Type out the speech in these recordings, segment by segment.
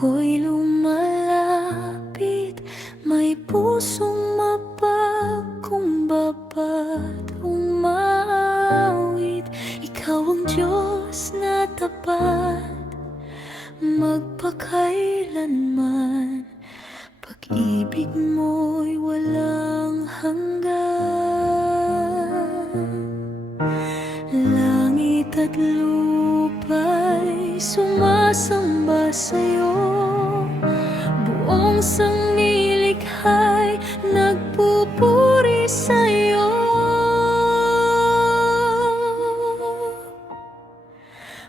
ako'y lumalapit, may pusong mapagkumbabad, umaawit. Ikaw ang Diyos na tapat, magpakailanman. Pag-ibig mo'y walang hanggan. Langit at lupa'y sumasamba sa'yo, buong sanglilikha'y nagpupuri sa'yo.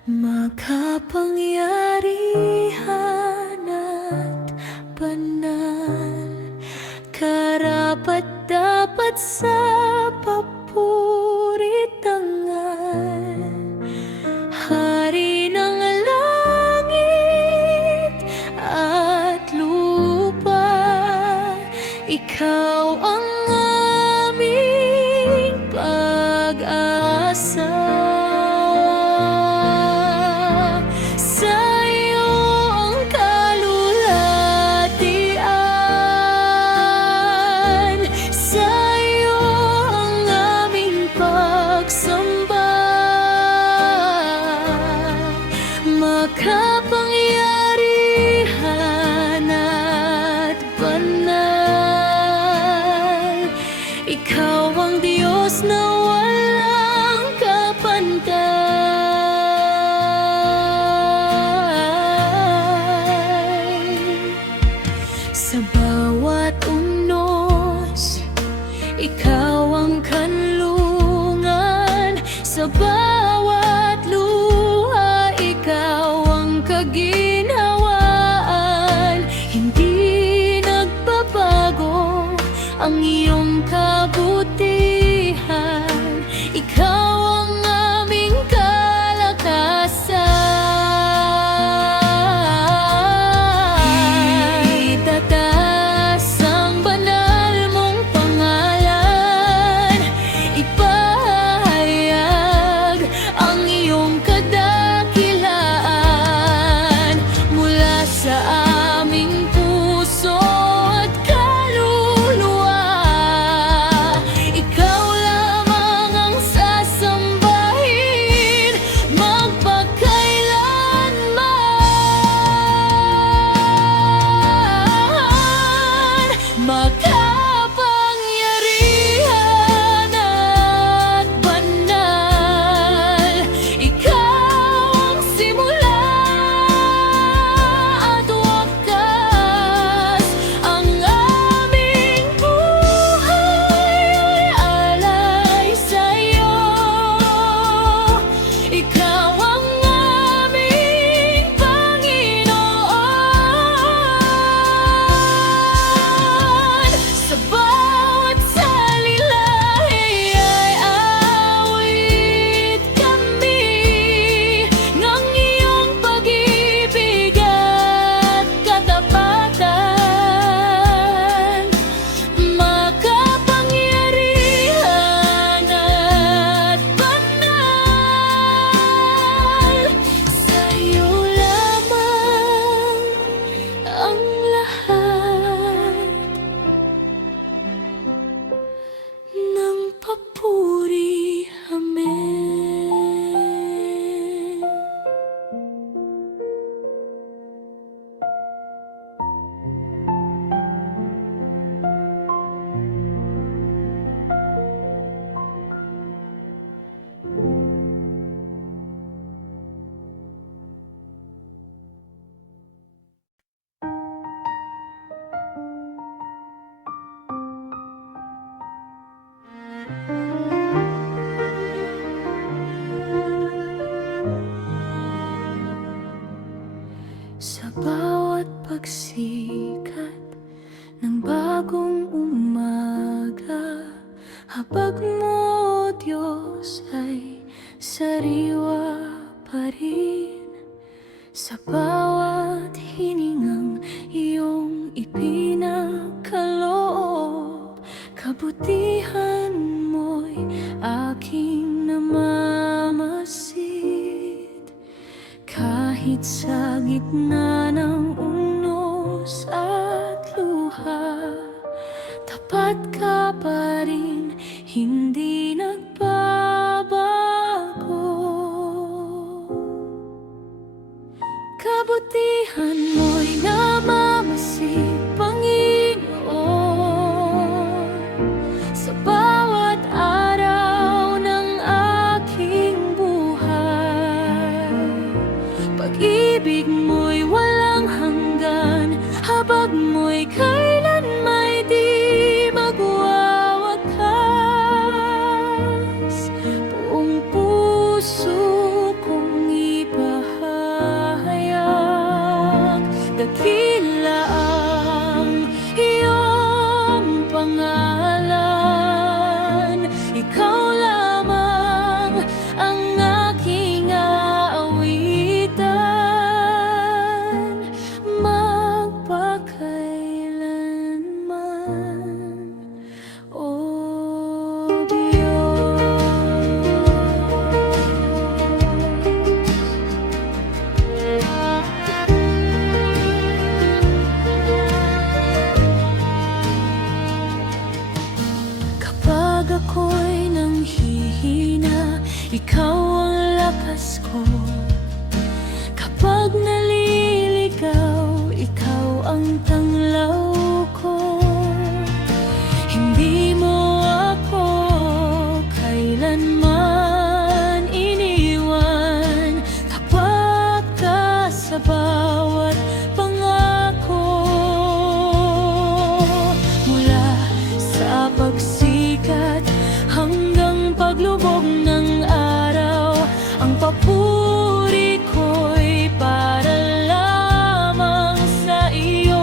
Makapangyarihan at banal, karapat-dapat sa papuri tangal. Hari ng langit at lupa, ikaw ang aming pag-asa. Makapangyarihan at banal, ikaw ang Diyos na walang kapantay. Sa bawat unos, ikaw ang kanlungan. Sa bawat luha, ikaw ang kaginhawaan. Hindi nagbabago ang iyong kabutihan. Ikaw ang aming kalakasan. Itataas ang banal mong pangalan, ipahayag ang iyong kadakilaan mula sa aming puso at kaluluwa. Ikaw lamang ang sasambahin magpakailanman. Makapangyarihan at banal, ikaw ang simula at wakas. Ang aming buhay ay alay sa'yo. Ikaw ang aming Panginoon. Sa bawat salilahi ay awit kami ng iyong pag-ibig at katapatan. Makapangyarihan at banal, sa'yo lamang ang lahat ng papuri. Amen. Sa bawat pagsikat ng bagong umaga, habag mo, Diyos, ay sariwa pa rin. Sa bawat hiningang iyong ipinagkaloob, kabutihan mo'y aking namamasid. Kahit sa gitna ng ka, tapat ka pa rin, hindi nagbabago. Kabutihan mo'y namamasid, Panginoon, sa bawat araw ng aking buhay. Pag-ibig mo'y walang hanggan, habag mo'y kailan may di magwawakas. Buong puso kong ipahahayag, dakila ang iyong pangalan. Ikaw lamang ang aking aawitan, magpakailanman, O Diyos. Kapag ako'y nanghihina, ikaw ang lakas ko. Kapag naliligaw, ikaw ang tanglaw ko. Hindi mo ako kailanman iniwan, tapat ka sa bawat pangako. Mula sa pagsikat hanggang paglubog ng araw, ang papuri ko'y para lamang sa iyo.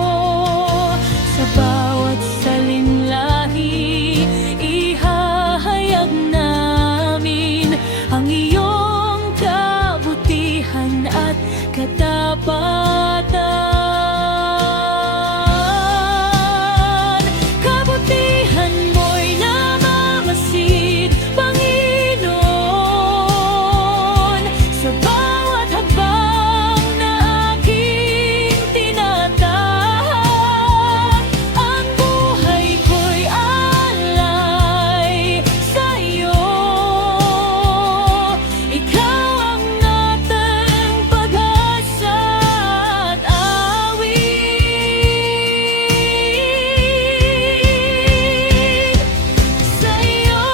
Sa bawat salinlahi, ihahayag namin ang iyong kabutihan at katapatan. Kabutihan mo'y namamasid, Panginoon, sa bawat hakbang na aking tinatahak. Ang buhay ko'y alay sa iyo. Ikaw ang ating pag-asa at awit. Sa iyo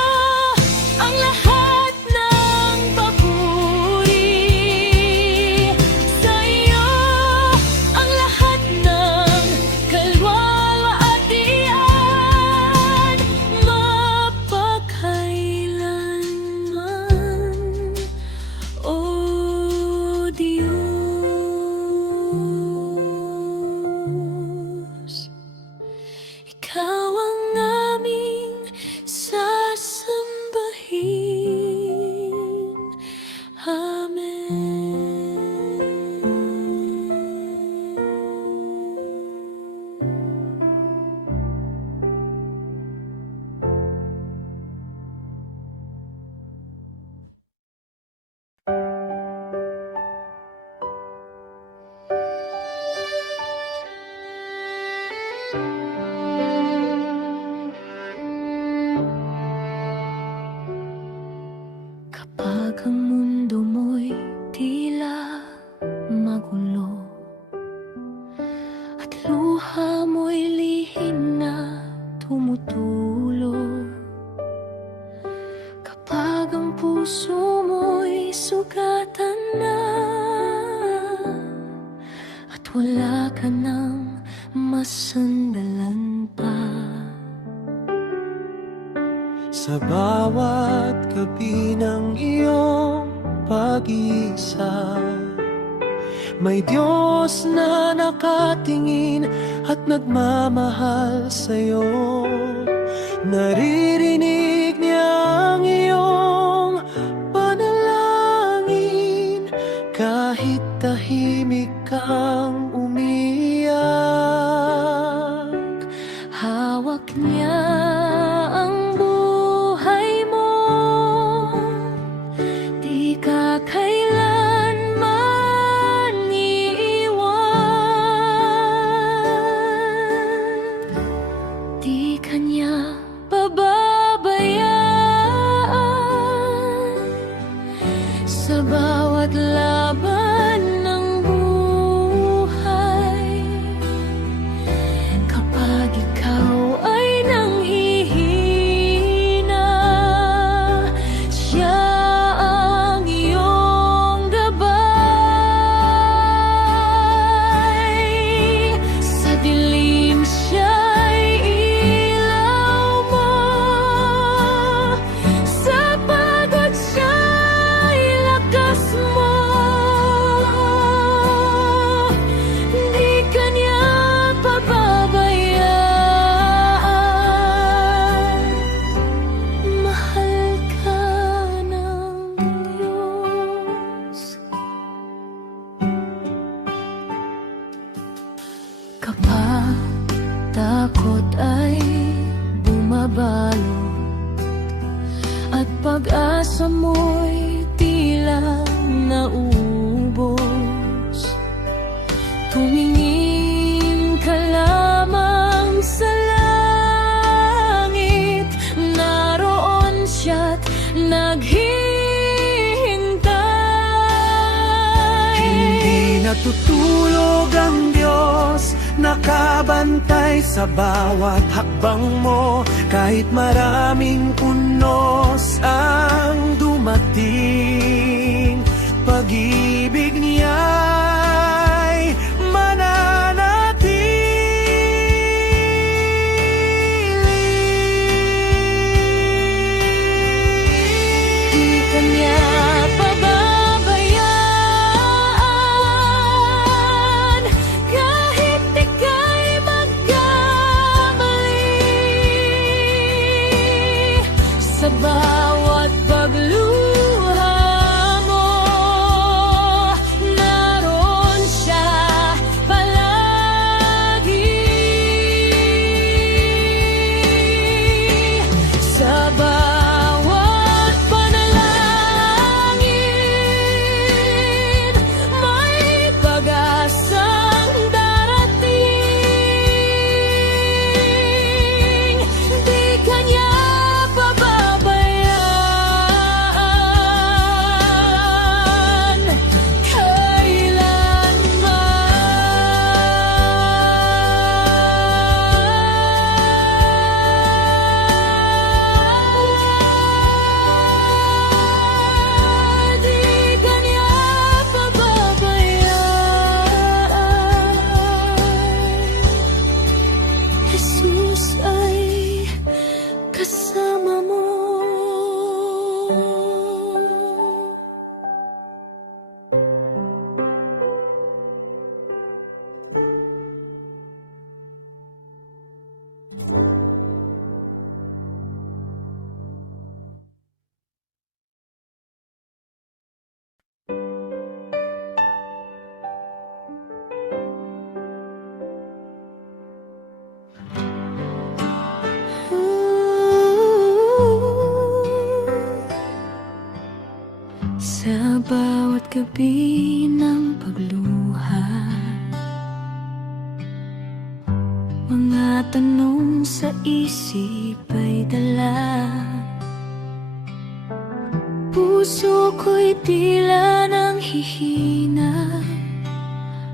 ang lahat ng papuri. Sa iyo ang lahat ng kalwalhatian, mapakailanman, O Diyos. Ikaw ang aming sasambahin. Amen. Kapag ang mundo mo'y tila magulo at luha mo'y lihim na tumutulo, kapag ang puso mo'y sugatan na at wala ka nang masandalan pa. Sa bawat gabi ng iyong pag-iisa, may Diyos na nakatingin at nagmamahal sa'yo. Naririnig niya ang iyong panalangin, kahit tahimik kang umiyak. Hawak niya ang buhay mo, di ka kailanman iiwan. sa bawat laban ng buhay. Kapag ikaw ay nanghihina, siya ang iyong gabay. Sa dilim siya'y ilaw mo, sa pagod siya'y lakas mo. Di ka niya pababayaan, mahal ka ng Diyos. Kapag takot ay bumabalot at pag-asa mo'y tila naubos, tumingin ka lamang sa langit, naroon siya't naghihintay. Hindi natutulog ang Diyos, nakabantay sa bawat hakbang mo. Kahit maraming unos ang dumating, pag-ibig niya'y mananatili. Di ka niya pababayaan, kahit ika'y magkamali. Sa bawat pagluha mo, naroon siya palagi. Sa bawat panalangin, may pag-asang darating. Di ka niya pababayaan kailanman. Di ka niya pababayaan. Jesus ay kasama mo. Sa bawat gabi ng pagluha, mga tanong sa isip ay dala. Puso ko'y tila nang hihina,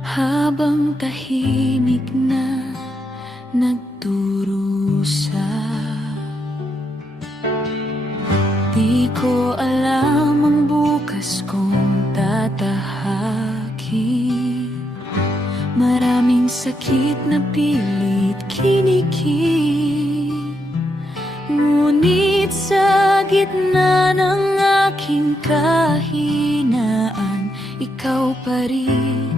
habang tahimik na nagdurusa. Di ko alam ang bukas kong tatahakin. Maraming sakit na pilit kinikip, ngunit sa gitna ng aking kahinaan, ikaw pa rin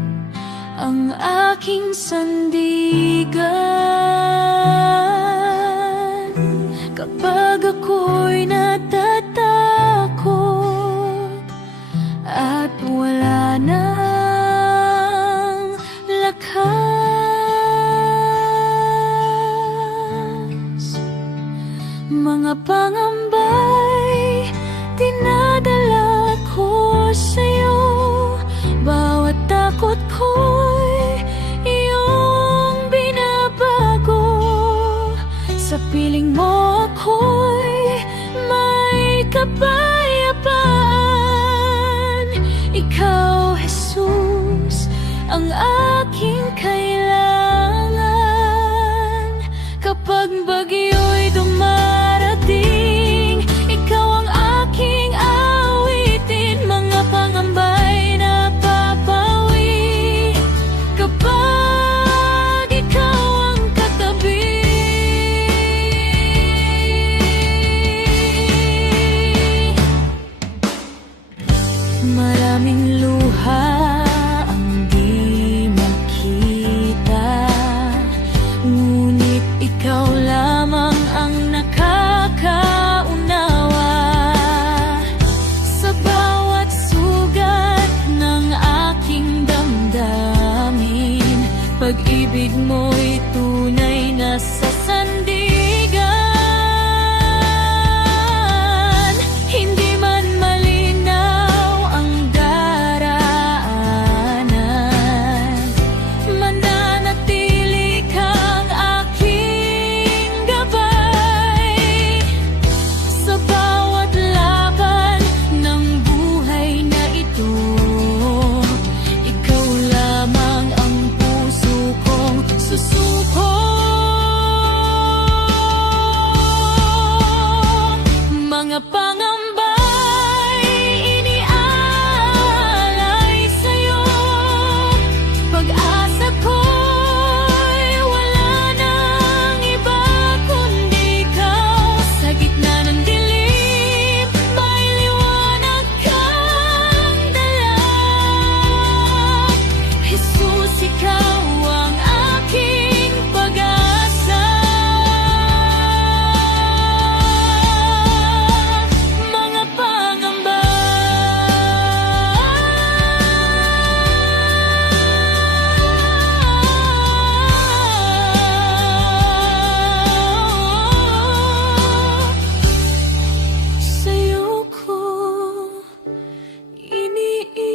ang aking sandigan. Kapag ako'y natatakot at wala nang lakas, mga pangamba'y dinadala ko sa'yo. Bawat takot ko'y iyong binabago. Sa piling mo ako'y may kapayapaan. Kapag bagyo'y dumarating, ikaw ang aking awitin. Mga pangamba'y napapawi kapag ikaw ang katabi. Maraming luha ang di makita, ngunit ikaw lamang ang nakakaunawa. Sa bawat sugat ng aking damdamin, pag-ibig mo'y tunay na sasandigan. Hindi man malinaw ang daraanan, mananatili kang aking gabay. Sa bawat laban ng buhay na ito, ikaw lamang ang puso kong susuko. Mga pangamba'y iniaalay sa'yo, pag-asa ko'y wala nang iba kundi ikaw. Sa gitna ng dilim, may liwanag kang dala. Jesus, ikaw ang aking pag-asa. Mga pangamba, sa'yo ko iniiwan.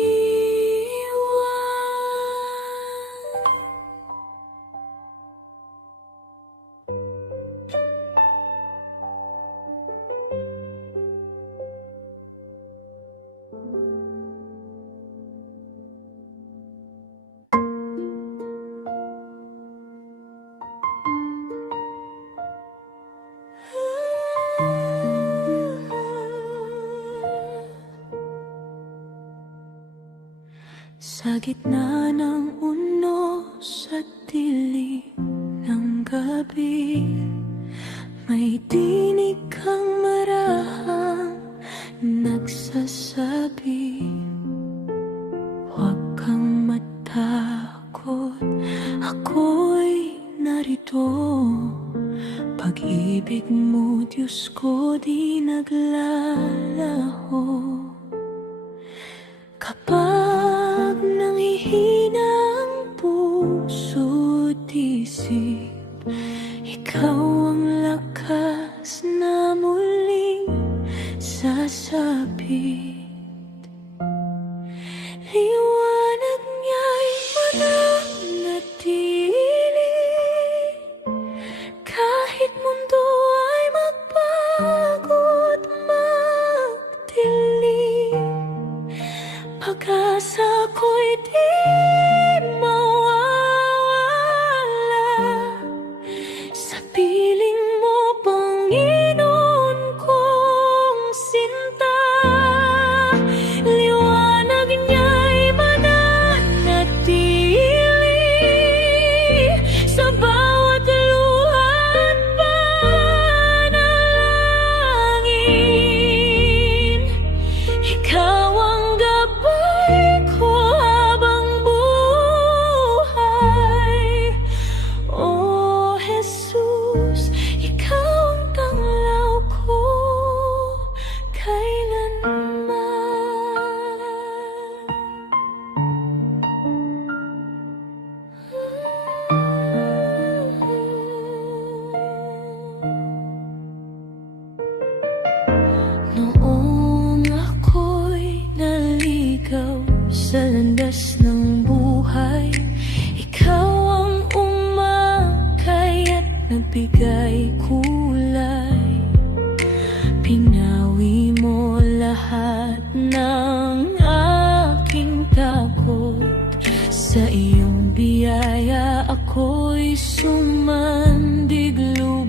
Sa gitna ng unos at dilim ng gabi, may tinig kang marahang nagsasabi, huwag kang matakot, ako'y narito. Pag-ibig mo, Diyos ko, di naglalaho. Kapag nanghihina ang puso't isip, ikaw ang lakas na muling sasabit. Liwanag niya'y mananatili, kahit mundo ay magbago't magdilim. Pag-asa ko'y di mawawala sa piling mo, Panginoon kong sinta. Liwanag niya'y mananatili sa bawat luha at panalangin. Ikaw ang gabay ko habang buhay. Oh Jesus, ikaw ang tanglaw ko kailanman. Noong ako'y naligaw sa landas ng buhay, ikaw ang umakay at nagbigay kulay. Pinawi mo lahat ng aking takot. Sa iyong biyaya ako'y sumandig lubos.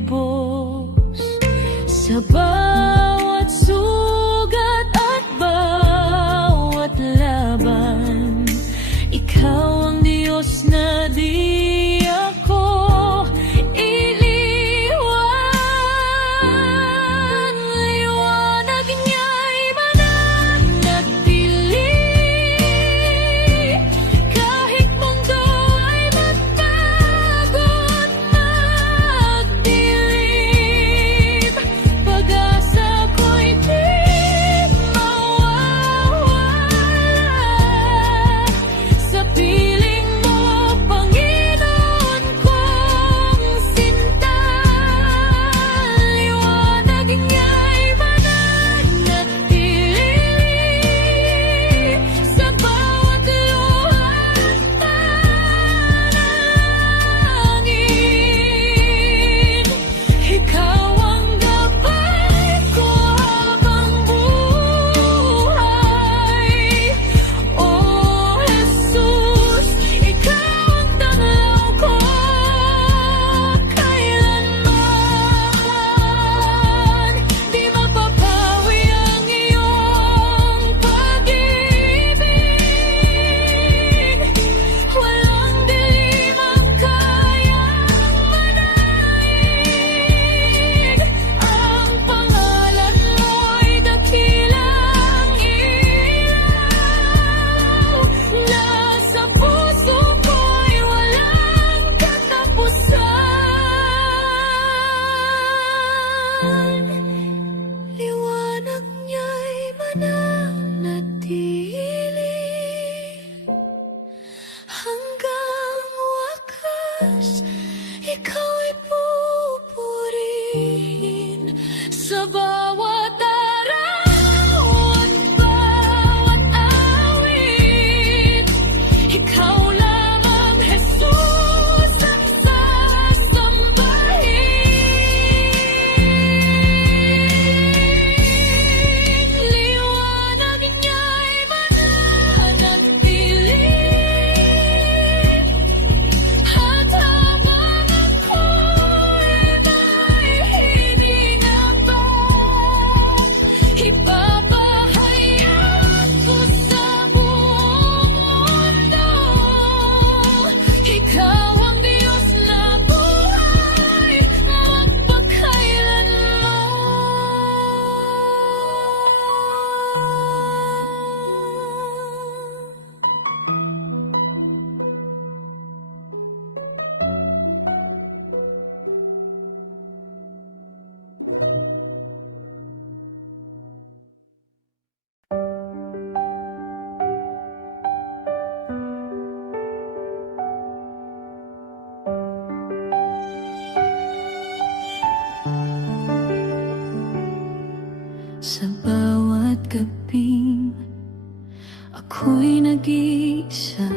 ako'y nag-iisa,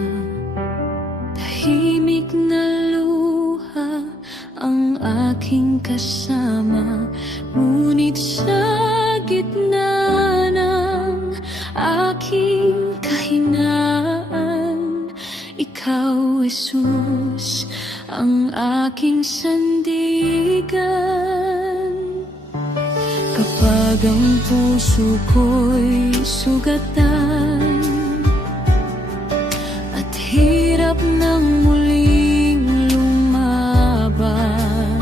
tahimik na luha ang aking kasama. Ngunit sa gitna ng aking kahinaan, ikaw, Jesus, ang aking sandigan. Kapag ang puso ko'y sugatan at hirap ng muling lumaban,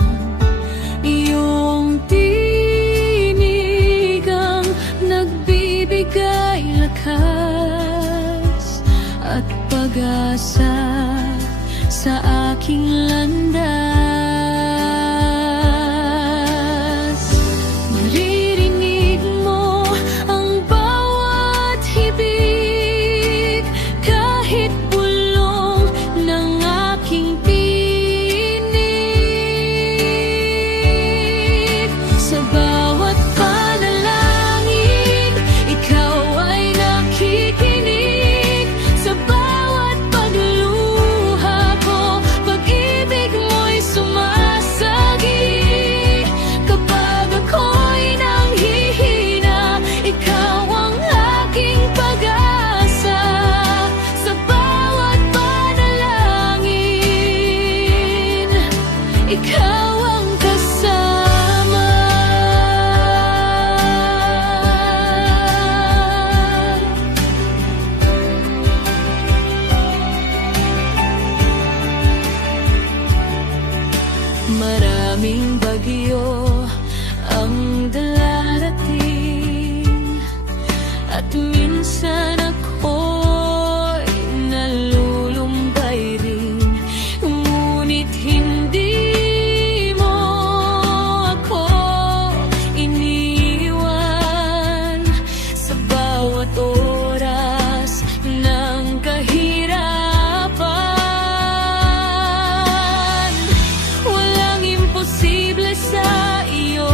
iyong tinig ang nagbibigay lakas at pag-asa sa aking landas. Maririnig mo ang bawat hibig, kahit bulong ng aking tinig. Sa bawat panalangin, ikaw ay nakikinig. Sa bawat pagluha ko, pag-ibig mo'y sumasagi. Kapag ako'y nanghihina, ikaw ang aking pag-asa. Sa bawat panalangin, ikaw ang kasama. Maraming bagyo ang darating at minsan ako'y nalulumbay rin. Ngunit hindi mo ako iniwan sa bawat oras ng kahirapan. Walang imposible sa iyo,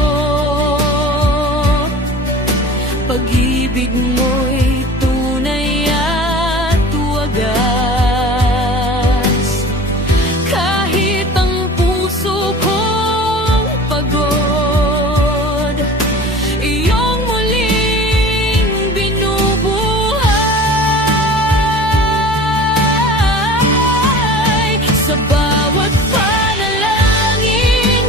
pag-ibig mo'y tunay at wagas. Kahit ang puso kong pagod, iyong muling binubuhay. Sa bawat panalangin,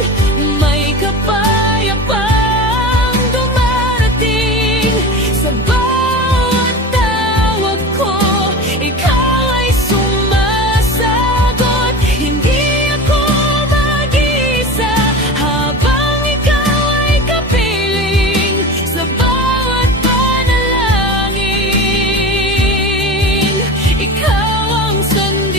may kapayapang dumarating. Sa bawat tawag ko, ikaw ay sumasagot. Hindi ako mag-isa habang ikaw ay kapiling. Sa bawat panalangin, ikaw ang sandigan.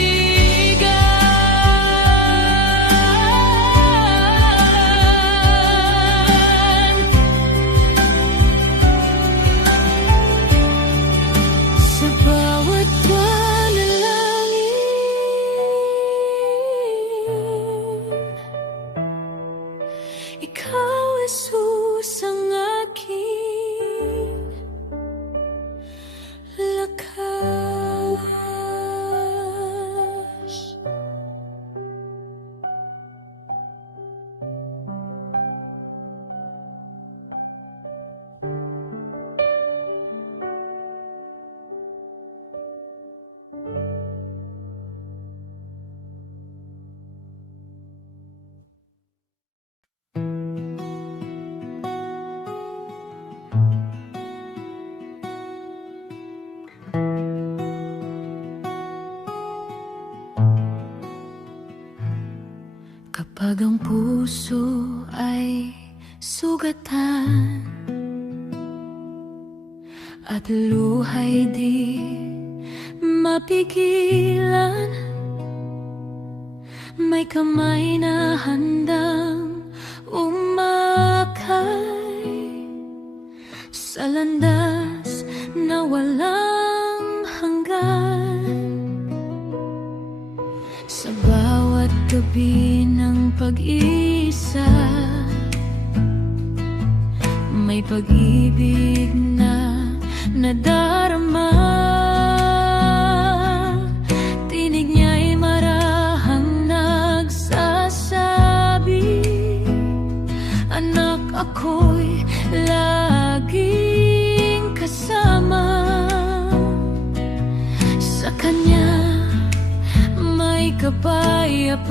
Sa bawat panalangin, ikaw, Jesus, ang aking lakas. Kapag ang puso ay sugatan at luhay di mapigilan, may kamay na handang umakay sa landas na walang hanggan. Sa bawat gabi ng pag-isa, may pag-ibig na nadarama. kapayapaan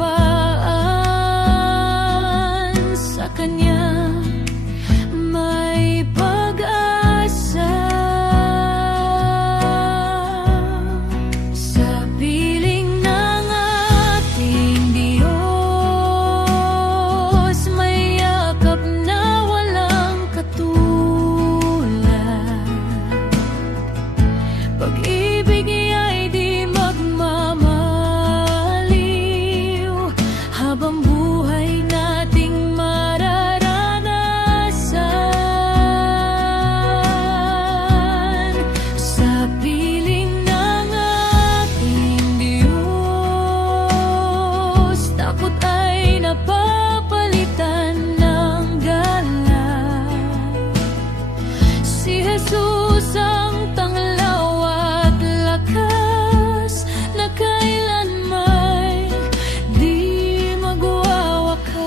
sa Kanya, may pag-asa. Sa piling ng ating Diyos, may yakap na walang katulad. Pag-ibig ay di magmamaliw, habang buhay nating mararanasan. Sa piling ng ating Diyos, takot ay napapalitan ng galak. Si Jesus ang tanglaw at lakas na kailanman di magwawakas.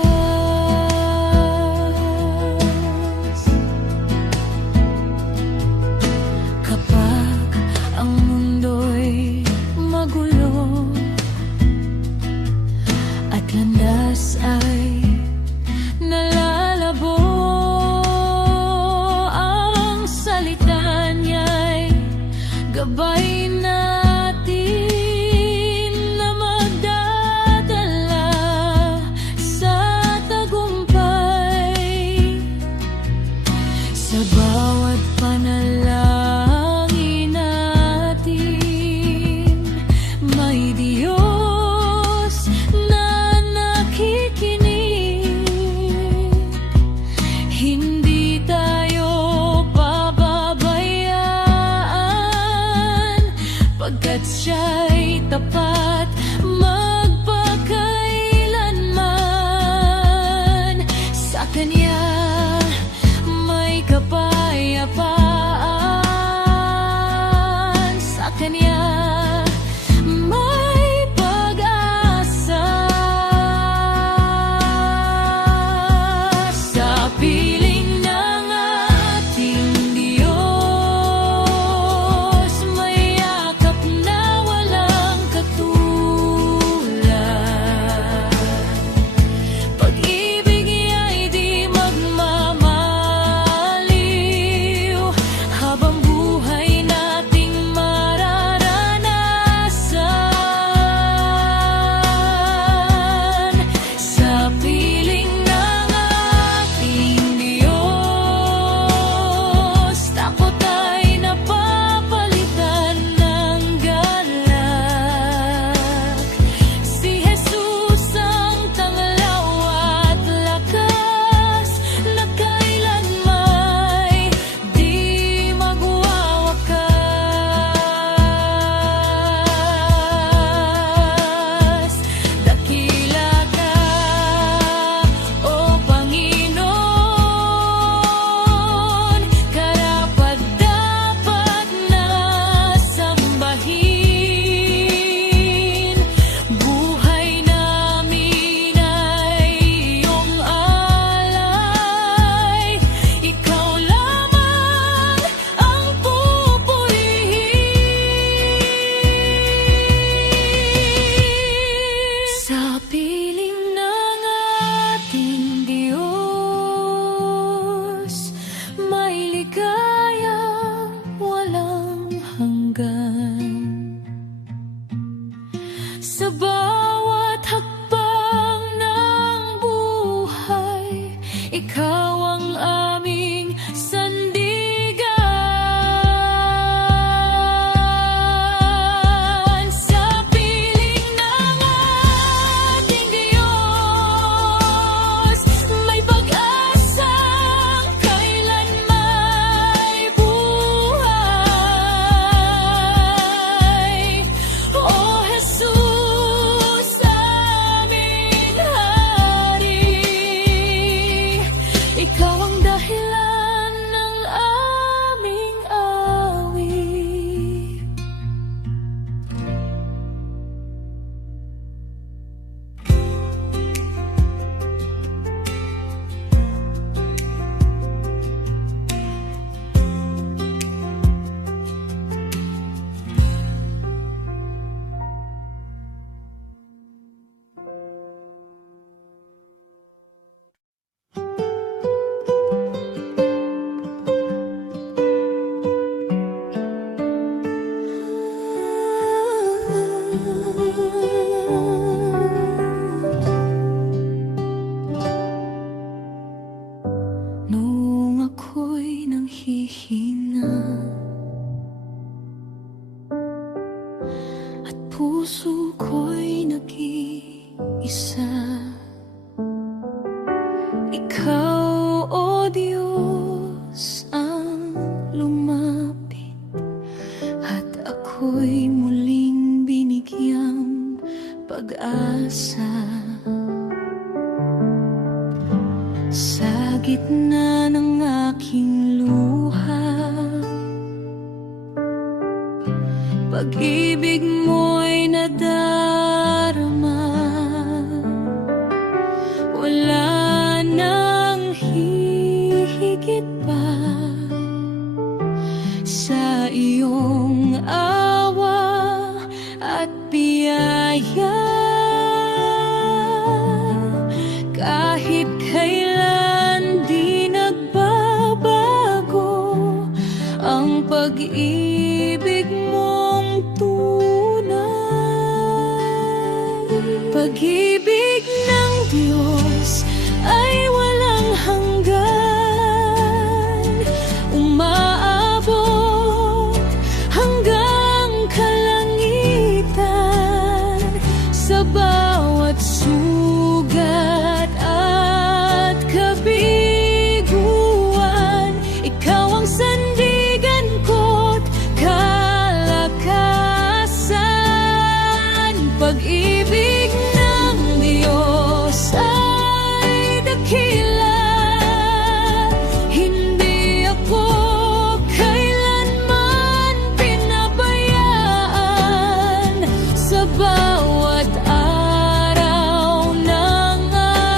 Kapag ang mundo'y magulo at landas ay nalalabo, ang salita niya'y gabay natin na magdadala sa tagumpay. Sa bawat panalangin natin, may Diyos na nakikinig. Hindi tayo pababayaan, pagkat siya'y tapat magpakailanman. Sa Kanya may kapayapaan, sa Kanya may pag-asa. Sa piling ng ating Diyos, may yakap na walang katulad. Pag-ibig ay di magmamaliw, habang buhay nating mararanasan. Sa piling ng ating Diyos, takot ay napapalitan ng galak. Si Jesus ang tanglaw at lakas na kailanman di magwawakas. Dakila ka, O Panginoon, karapat-dapat na sambahin. Buhay namin ay iyong alay, ikaw lamang ang pupurihin. Sa piling ng ating Diyos, may ligayang walang hanggan. Sa bawat hakbang ng buhay, ikaw ang aming sandigan. Sa piling ng ating Diyos, may pag-asang kailan may buhay. O Jesus, puso ko'y nag-iisa. Ikaw, O Diyos, ang lumapit at ako'y muling binigyang pag-asa. Sa gitna ng aking luha, pag-ibig mo'y nadarama. Wala nang hihigit pa sa iyong awa at biyaya. Kahit kailan di nagbabago ang pag-ibig mong tunay. Pag-ibig ng Diyos ay walang hanggan, umaabot hanggang kalangitan. Sa bawat sugat at kabiguan, ikaw ang sandigan ko't kalakasan. Pag-ibig ng Diyos ay dakila, hindi ako kailanman pinabayaan. Sa bawat araw ng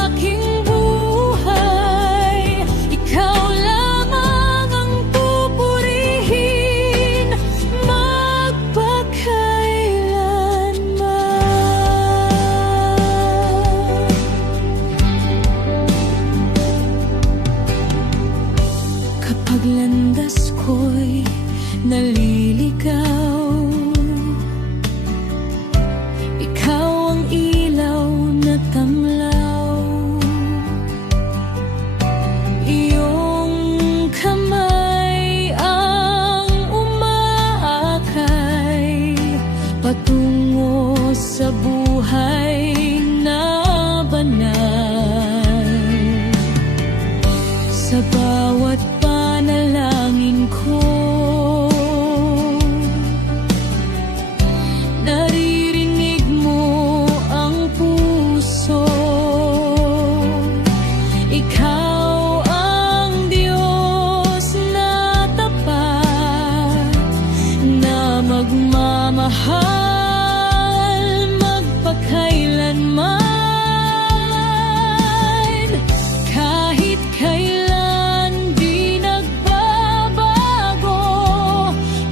aking buhay, ikaw lamang ang pupurihin magpakailanman. Kapag landas ko'y naliligaw, ikaw ang ilaw na tamlaw. Iyong kamay ang umaakay patungo sa buhay na banal. Sa bawat panalangin ko, naririnig mo ang puso. Ikaw ang Diyos na tapat, na magmamahal magpakailanman. Kahit kailan di nagbabago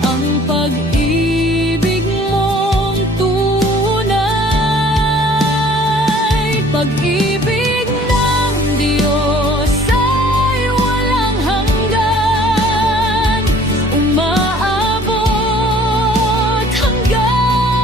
ang pag-ibig mong tunay. Pag-ibig ng Diyos ay walang hanggan, umaabot hanggang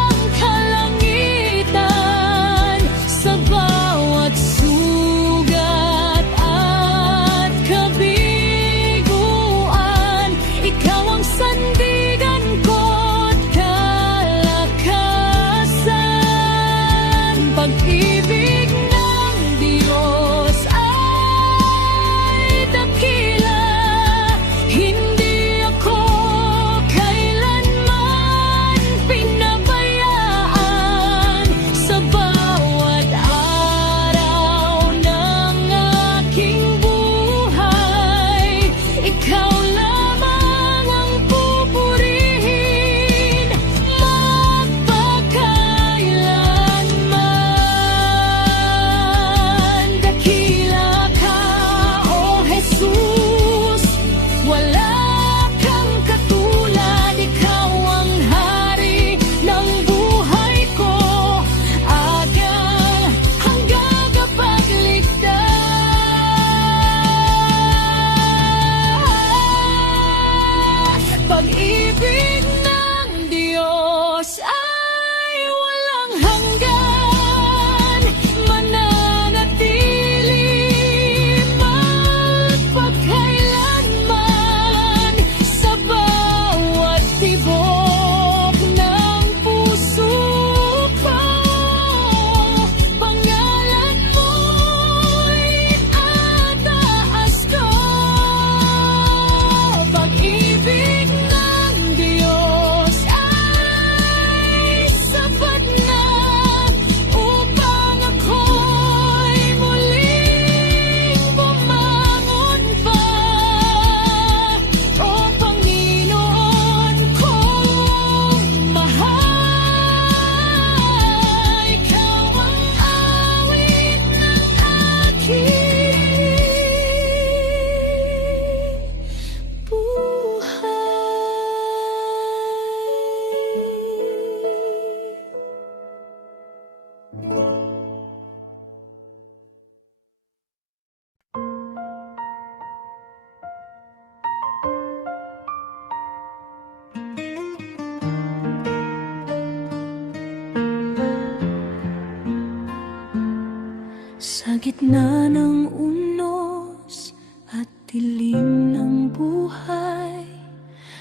Sa gitna ng unos at dilim ng buhay,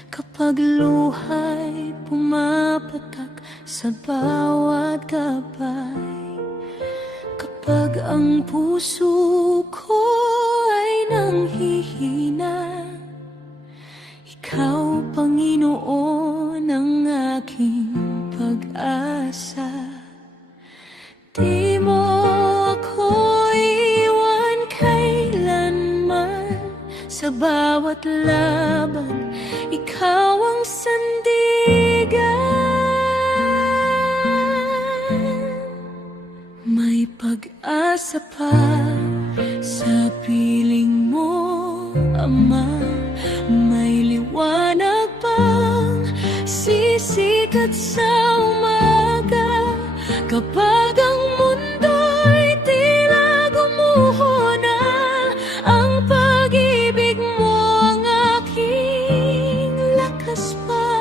kapag luha'y pumapatak sa bawat gabay, kapag ang puso ko ay nanghihina, ikaw, Panginoon, ang aking pag-asa. Di mo ako iwan kailanman, sa bawat laban, ikaw ang sandigan. May pag-asa pa sa piling mo, Ama. May liwanag pang sisikat sa umaga, kapag ang mundo'y tila gumuho na, ang pag-ibig mo ang aking lakas pa.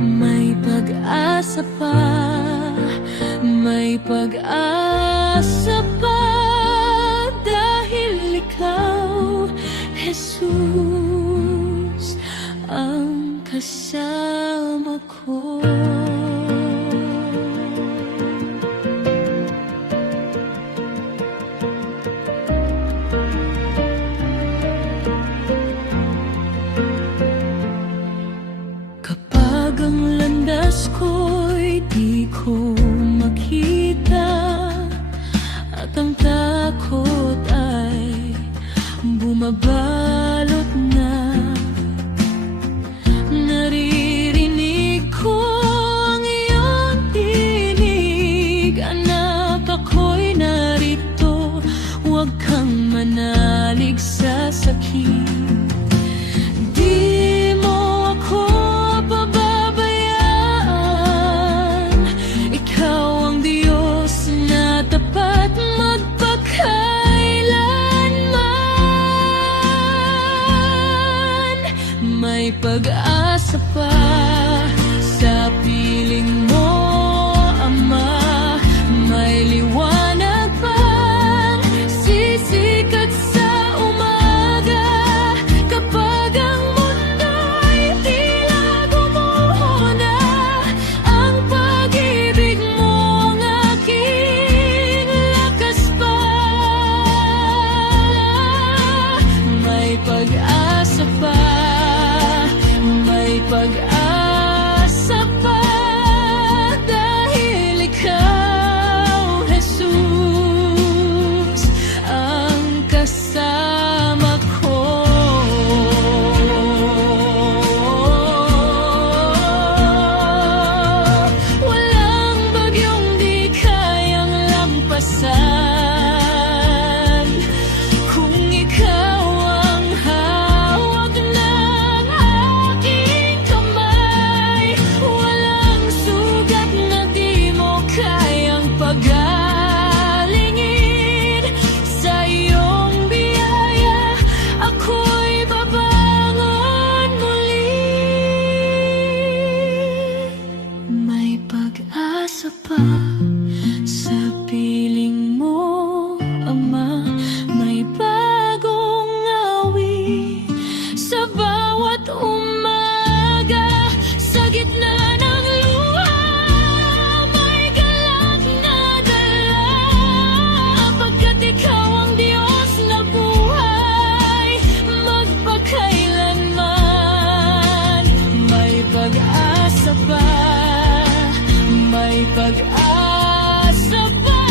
May pag-asa pa, may pag-asa pa, dahil ikaw, Jesus, ang kasama ko. Kapag ang landas ko'y di ko makita, at ang takot ay bumabalot na, naririnig ko ang iyong tinig. Anak, ako'y narito, huwag kang manalig sa sakit. Di mo ako pababayaan, ikaw ang Diyos na tapat magpakailanman. May pag-asa pa sa piling mo, Ama. May liwanag pang sisikat sa umaga, kapag ang mundo'y tila gumuho na, ang pag-ibig mo ang aking lakas pa. May pag-asa pa, may pag-asa pa, dahil ikaw, Jesus, ang kasama ko. Walang bagyong di kayang lampasan, kung ikaw ang hawak ng aking kamay. Walang sugat na di mo kayang pagalingin, sa iyong biyaya ako'y babangon muli. May pag-asa pa sa piling mo, Ama. May bagong awit sa bawat umaga, sa gitna ng luha, may galak na dala, pagkat ikaw ang Diyos na buhay magpakailanman. May pag-asa pa, may pag-asa pa,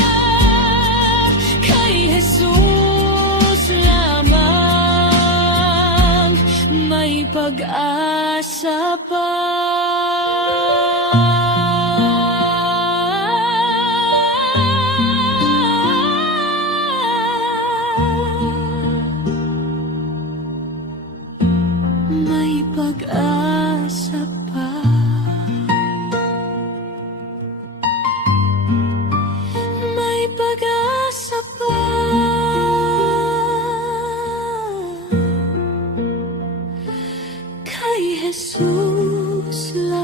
kay Jesus lamang. May pag-asa pa. May pag-asa pa. May pag-asa pa, kay Jesus lamang.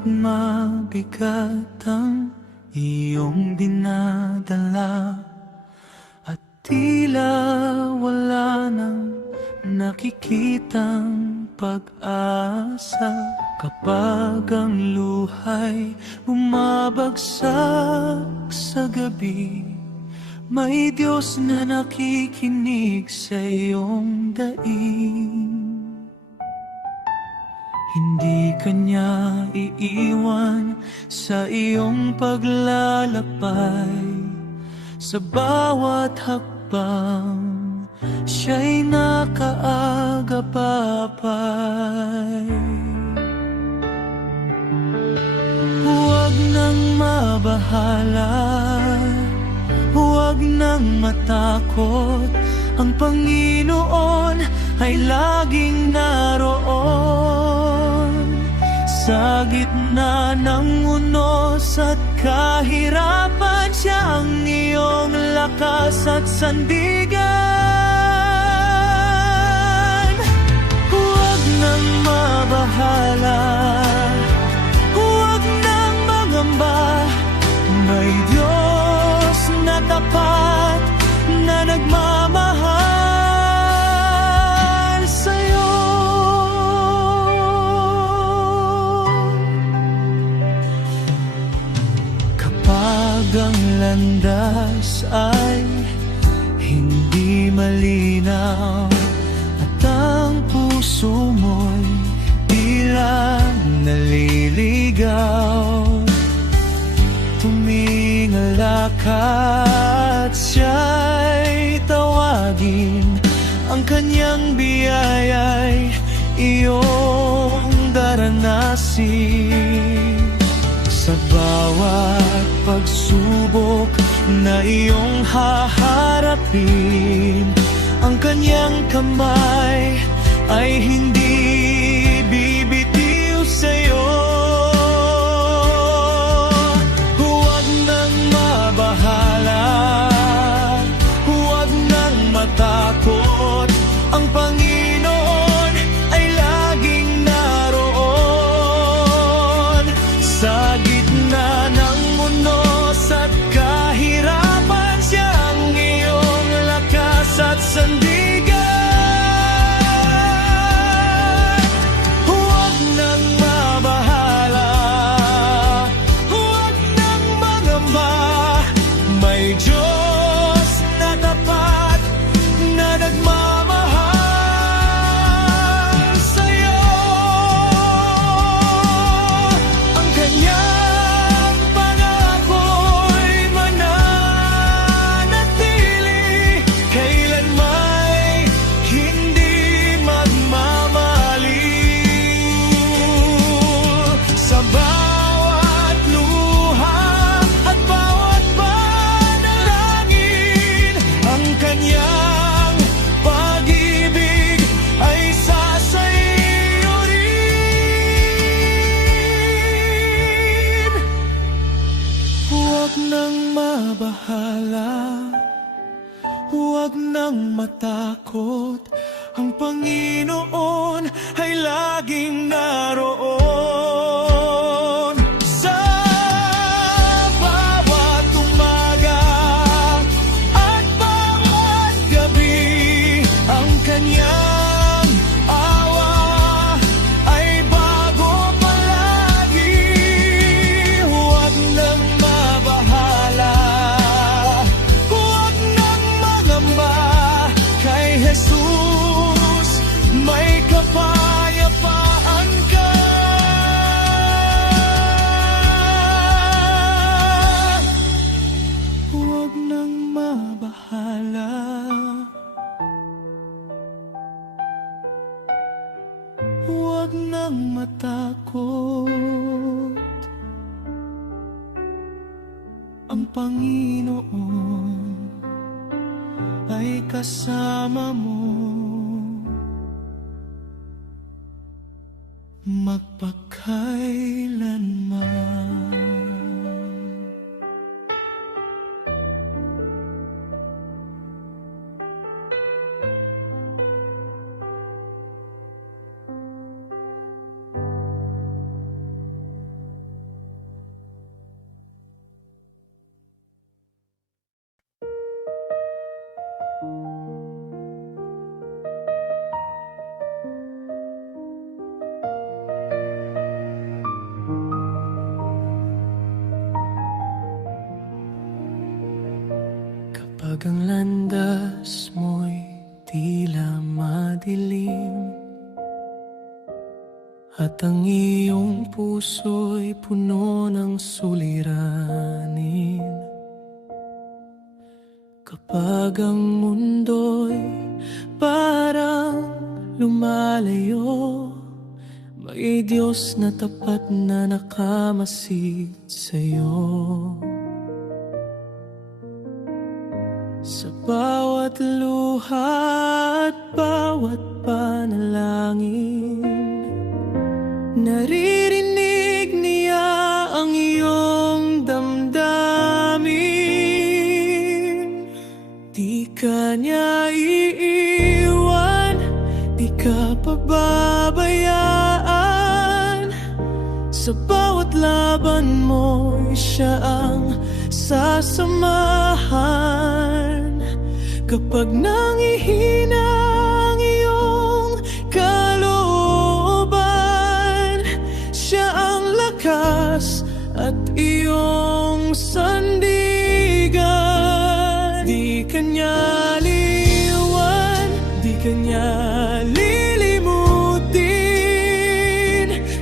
Huwag mabigat ang iyong dinadala, at tila wala nang nakikitang pag-asa. Kapag ang luhay bumabagsak sa gabi, may Diyos na nakikinig sa iyong daing. Hindi kanya iiwan sa iyong paglalakbay. Sa bawat hakbang, siya'y nakaagapapay. Huwag nang mabahala, huwag nang matakot. Ang Panginoon ay laging naroon. Sa gitna ng unos at kahirapan, siya ang iyong lakas at sandigan. Huwag nang mabahala, huwag nang mangamba. May Diyos na tapat na nagmamahal sa'yo. Kapag ang landas ay hindi malinaw at ang puso mo'y tila naliligaw, tumingala ka at siya'y tawagin. Ang kanyang biyaya'y iyong daranasin. Sa bawat pagsubok na iyong haharapin, ang kanyang kamay ay hindi bibitiw sa'yo. Huwag nang mabahala, huwag nang matakot. Ang Panginoon ay laging naroon. Sa gitna ng unos at kahirapan, siya ang iyong lakas at sandigan. Huwag nang mabahala, huwag nang mangamba. May Diyos na tapat na nagmamahal sa'yo. Ang kanyang pangako'y mananatili, kailanmay hindi magmamaliw. Sa bawat luha at bawat panalangin, ang kanyang pag-ibig ay sasayo rin. Huwag nang mabahala, huwag nang matakot. Ang Panginoon ay laging naroon. Sa bawat umaga at bawat gabi, ang kanyang awa ay bago palagi. Huwag nang mabahala, huwag nang mangamba. Kay Jesus may kapayapaan ka. Huwag nang mabahala, huwag nang matakot. Ang Panginoon ay kasama mo magpakailanman. Kapag ang landas mo'y tila madilim at ang iyong puso'y puno ng suliranin, kapag ang mundo'y parang lumalayo, may Diyos na tapat na nakamasid sa'yo. Sa bawat luha at bawat panalangin, naririnig niya ang iyong damdamin. Di ka niya iiwan, di ka pababayaan. Sa bawat laban mo, siya ang sasamahan. Kapag nangihina ang iyong kalooban, siya ang lakas at iyong sandigan. Di ka niya liwan, di ka niya lilimutin.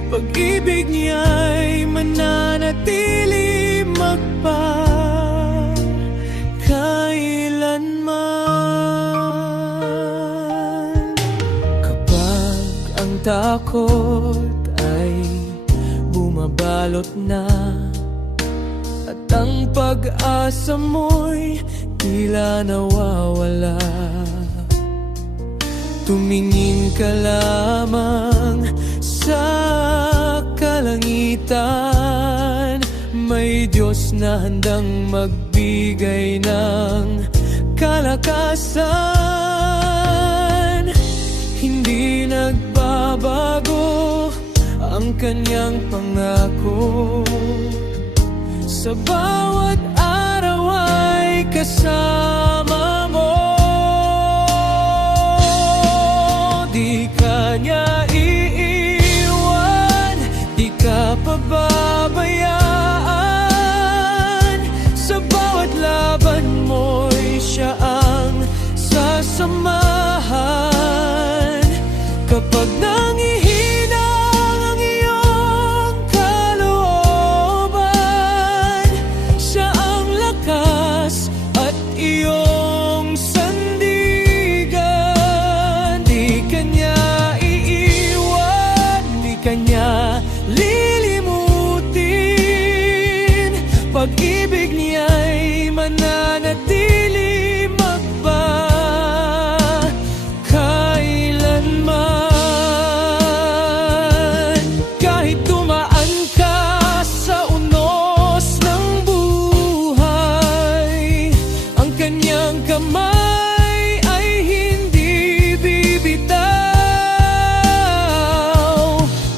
Pag-ibig niya'y mananatili magpakailanman. Kapag ang takot ay bumabalot na at ang pag-asa mo'y tila nawawala, tumingin ka lamang sa kalangitan. May Diyos na handang magbigay ng kalakasan. Hindi nagbabago ang kanyang pangako. Sa bawat araw ay kasama mo. Di ka niya iiwan, di ka pababayaan. Sa bawat laban mo'y siya ang sasamahan. Kapag nangihina ang iyong kalooban, siya ang lakas at iyong sandigan. Di ka niya iiwan, di ka niya lilimutin. Pag-ibig niya'y mananatili magpakailanman. Kahit dumaan ka sa unos ng buhay, ang kanyang kamay ay hindi bibitaw.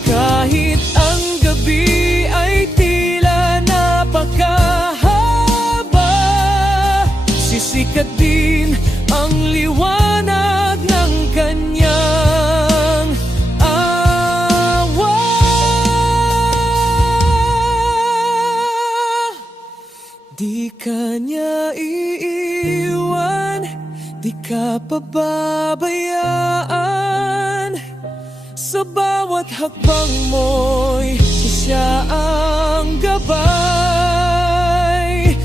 Kahit ang gabi ay tila napakahaba, sisikat din ang liwanag ng kanyang awa. Di ka niya iiwan, di ka pababayaan. Sa bawat hakbang mo'y siya ang gabay.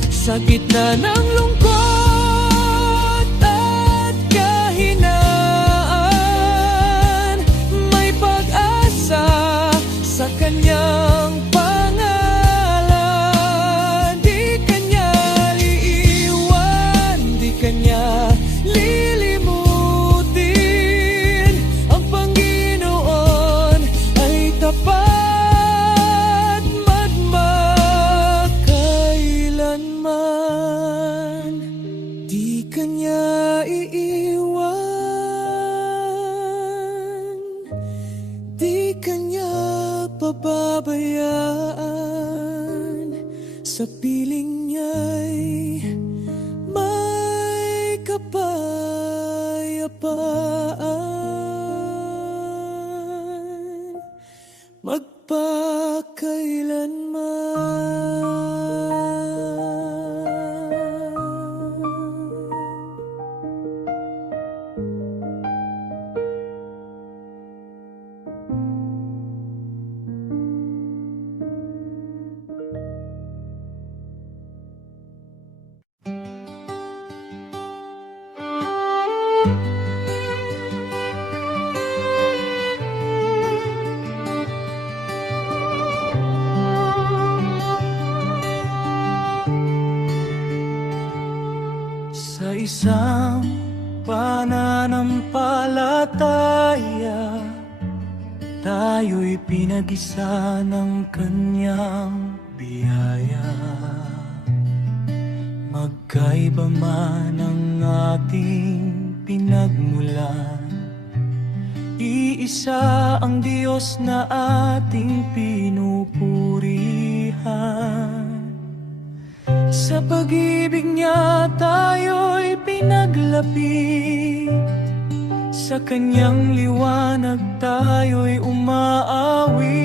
Sa gitna ng lungkot at kahinaan, may pag-asa sa kanyang pangalan. Di ka niya iiwan, di ka niya lilimutin. Ang Panginoon ay tapat magmakailanman. Di ka niya iiwan, di ka niya pababayaan. Sa piling niya'y may kapayapaan magpakailanman. isang pananampalataya, tayo'y pinag-isa ng kanyang biyaya. Magkaiba man ang ating pinagmulan, iisa ang Diyos na ating pinupurihan. Sa pag-ibig niya tayo'y pinaglapit, sa kanyang liwanag tayo'y umaawit.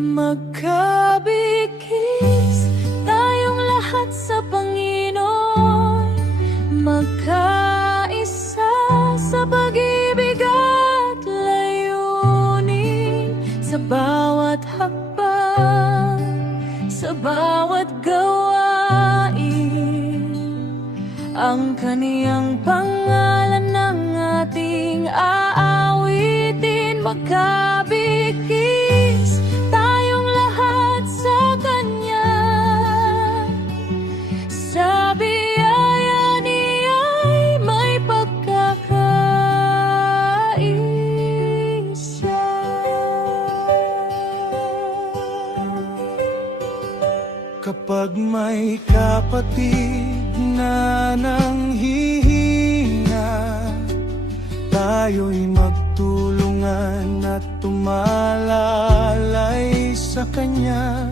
Magkabigkis tayong lahat sa Panginoon, magkaisa sa pag-ibig at layunin, sa bawat hakbang, sa bawat gawain. Ang kaniyang pangalan ng ating aawitin. Magkabigkis tayong lahat sa Kanya, sa biyaya niya'y may pagkakaisa. Kapag may kapatid na nanghihina, tayo'y magtulungan at tumalalay sa kanya.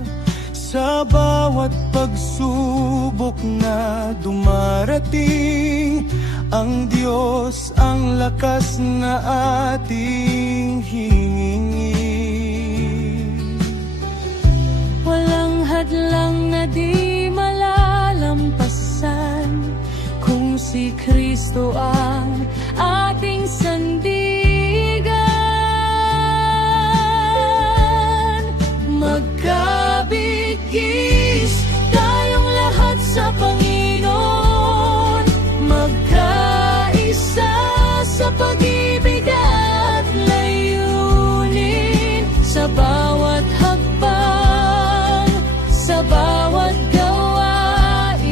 Sa bawat pagsubok na dumarating, ang Diyos ang lakas na ating hingingin. Walang hadlang na di malalampasan kung si Kristo ang ating sandigan. Magkabigkis tayong lahat sa Panginoon, magkaisa sa pag-ibig at layunin, sa bawat hakbang, sa bawat gawain.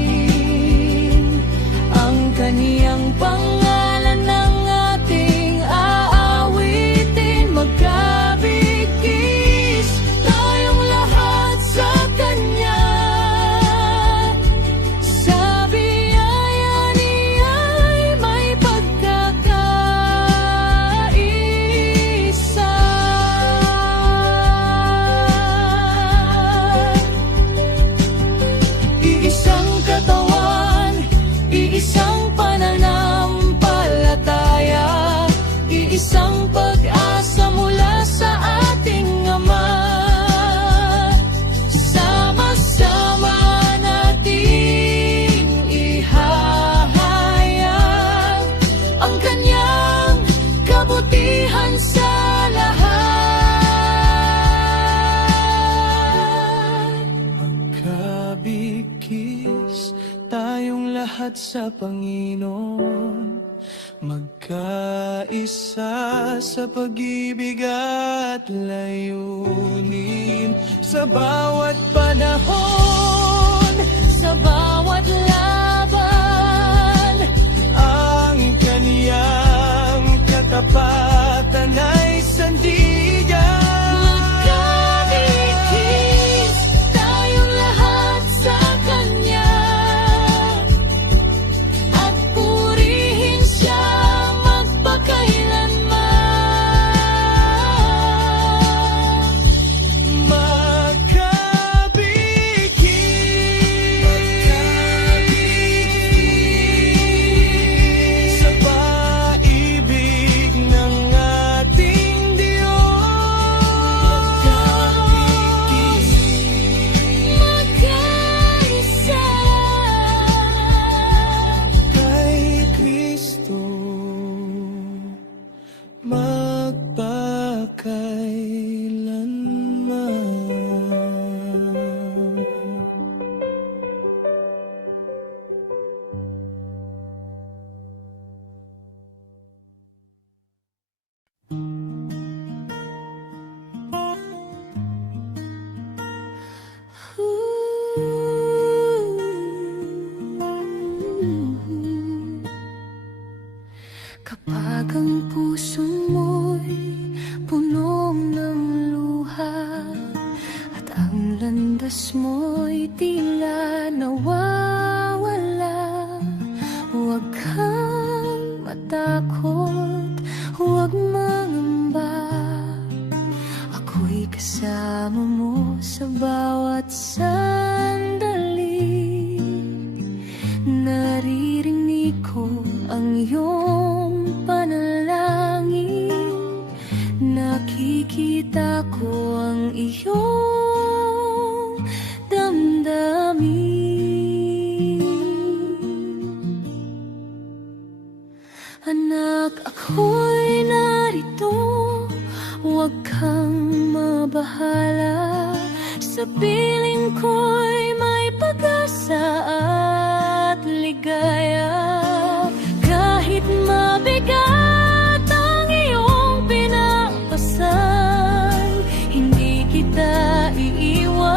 Ang kaniyang pangalan ng ating aawitin. Magkabigkis tayong lahat sa Kanya, sa biyaya niya'y may pagkakaisa. Iisang katawan, iisang pananampalataya, iisang pag-asa mula sa ating Ama. Sama-sama nating ihahayag ang Kanyang kabutihan sa lahat. Magkabigkis tayong lahat sa Panginoon, magkaisa sa pag-ibig at layunin, sa bawat panahon, Sa bawat laban, ang kaniyang katapatan ay sandigan. magkabigkis tayong lahat sa Kanya, at purihin Siya magpakailanman. Magkabigkis sa paibig ng ating Diyos. oras mo'y tila nawawala. Huwag kang matakot, huwag mangamba. Ako'y kasama mo sa bawat sandali. Naririnig ko ang iyong panalangin. Nakikita ko ang iyong damdamin. Anak, ako'y narito, huwag kang mabahala. Sa piling ko'y may pag-asa at ligaya. Kahit mabigat ang iyong pinapasan, hindi kita iiwan.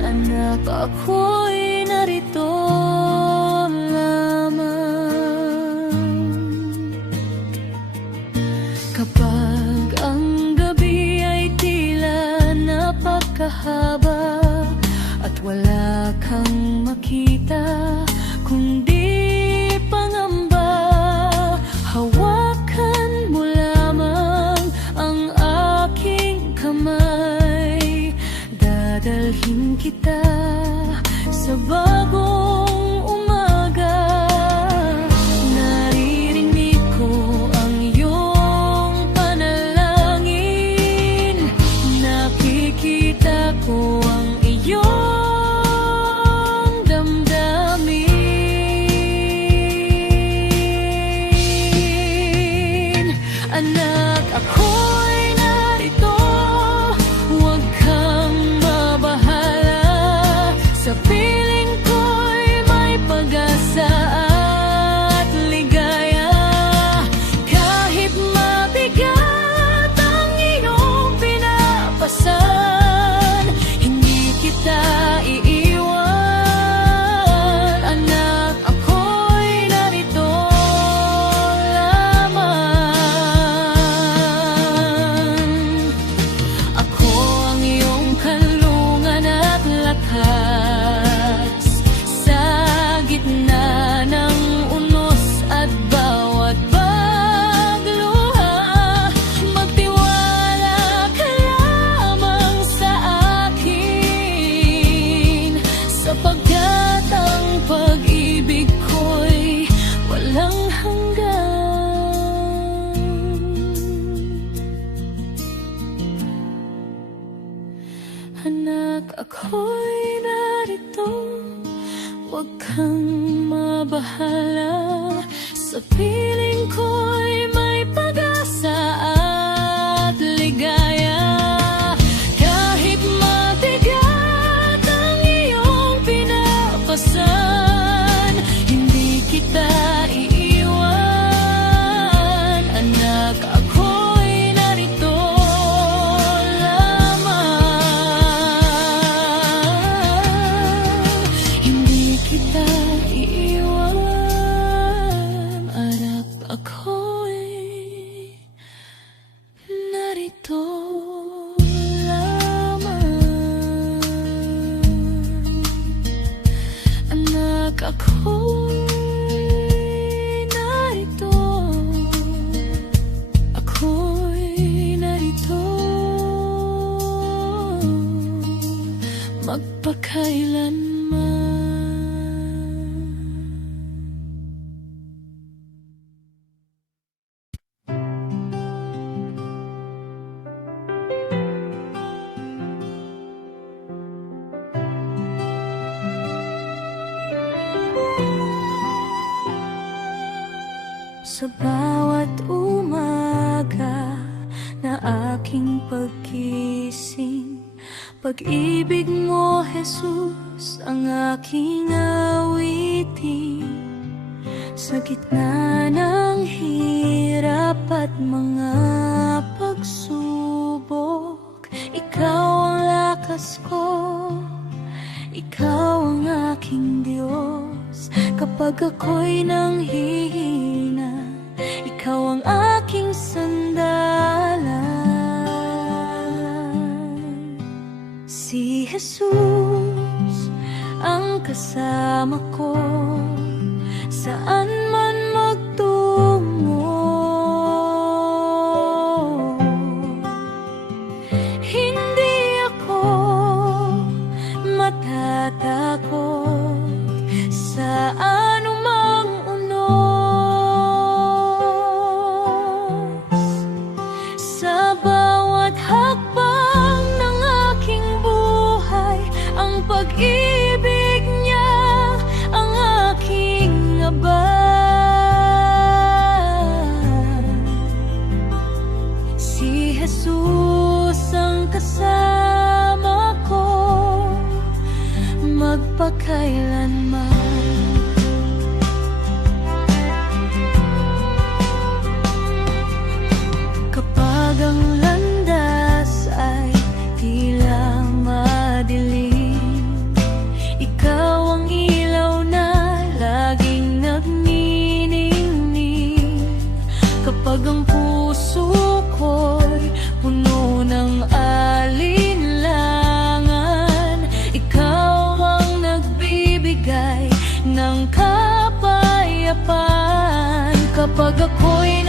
Anak, ako'y narito lamang. Kapag ang gabi ay tila napakahaba at wala kang makita kundi pangamba, hawakan mo lamang ang aking kamay. Dadalhin kita sa bagong umaga. Naririnig ko ang iyong panalangin. Nakikita ko ang iyong damdamin. Anak, ako'y narito, huwag kang mabahala. Sa piling ko'y may pag-asa at ligaya. Kahit mabigat ang iyong pinapasan, hindi kita iiwan. Anak, ako'y narito lamang. Ako ang iyong kanlungan at lakas. Sa gitna ng unos at bawat pagluha, magtiwala ka lamang sa akin, sapagkat ang pag-ibig ko'y walang hanggan. Anak, ako'y narito, huwag kang mabahala. Sa piling ko'y may pag-asa at ligaya. Kahit mabigat ang iyong pinapasan, hindi kita iiwan. Anak, ako'y narito lamang. Hindi kita iiwan. Anak, ako'y narito lamang. Anak, ako'y narito. Ako'y narito magpakailanman. Sa bawat umaga na aking pagkising, pag-ibig mo, Jesus, ang aking awitin. Sa gitna ng hirap at mga pagsubok, ikaw ang lakas ko, ikaw ang aking Diyos. Kapag ako'y nanghihina, ikaw ang aking sandalan. Jesus ang kasama ko, saan man magtungo. Hindi ako matatakot sa anumang unos. Sa bawat hakbang ng aking buhay, ang pag-ibig niya ang aking gabay. Si Jesus ang kasama ko magpakailanman. Kapag ang landas ay tila madilim, ikaw ang ilaw na laging nagniningning. Kapag ang puso ko'y puno ng alinlangan, ikaw ang nagbibigay ng kapayapaan. Kapag ako'y